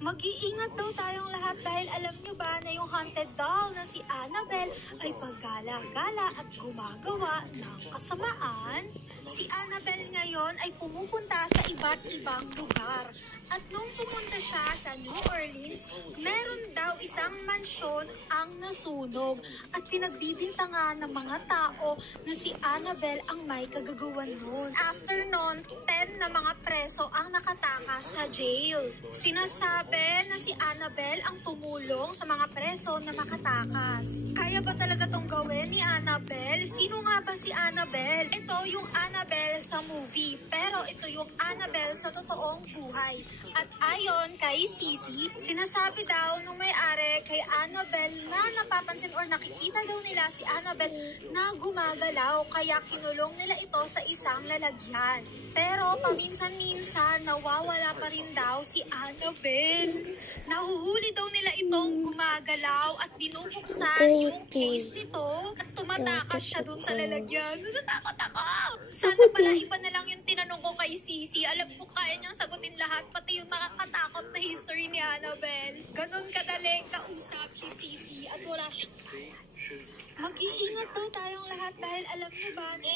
Mag-iingat daw tayong lahat dahil alam nyo ba na yung haunted doll na si Annabelle ay paggala-gala at gumagawa ng kasamaan? Si Annabelle ngayon ay pumupunta sa iba't ibang lugar. At nung pumunta siya sa New Orleans, meron daw isang mansyon ang nasunog at pinagbibintangan ng mga tao na si Annabelle ang may kagagawan nun. After nun, 10 na mga preso ang nakatakas sa jail. Sinasabi na si Annabelle ang tumulong sa mga preso na makatakas. Kaya ba talaga tong gawin ni Annabelle? Sino nga ba si Annabelle? Ito yung Annabelle sa movie, pero ito yung Annabelle sa totoong buhay. At ayon kay Sisi, sinasabi daw nung may-ari kay Annabelle na napapansin or nakikita daw nila si Annabelle na gumagalaw, kaya kinulong nila ito sa isang lalagyan. Pero paminsan-minsan nawawala pa rin daw si Annabelle. Nahuhuli daw nila itong gumagalaw at binubuksan yung case nito at tumatakas siya dun sa lalagyan. Natatakot ako! Sana pala iba na lang yung tinanong ko kay Sisi. Alam ko kaya niyang sagutin lahat, pati yung nakakatakot na history ni Annabelle. Ganon kadaling kausap si Sisi at wala siyang kaya. Mag-iingat daw tayong lahat dahil alam niyo ba